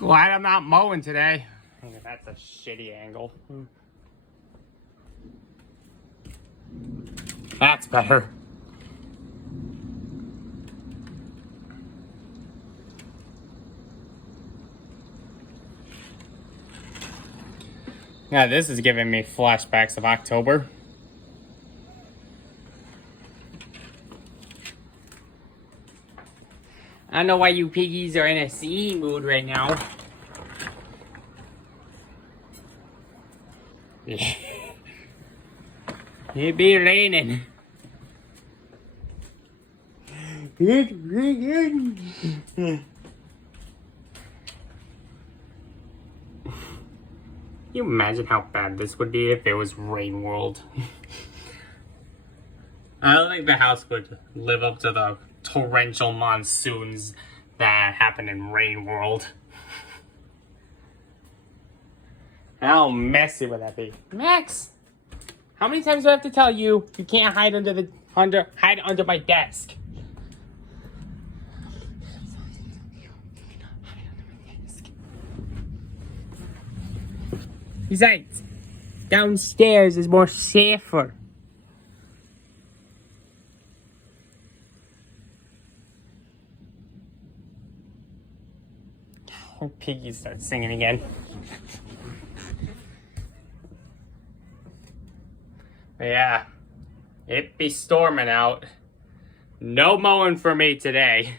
Glad I'm not mowing today. That's a shitty angle. That's better. Now this is giving me flashbacks of October. I don't know why you piggies are in a singing mood right now. It be raining. It's raining. You imagine how bad this would be if it was Rain World? I don't think the house would live up to the torrential monsoons that happen in Rain World. How messy would that be? Max, how many times do I have to tell you you can't hide under my desk? Besides, downstairs is more safer. Piggy starts singing again. But yeah, it be storming out. No mowing for me today.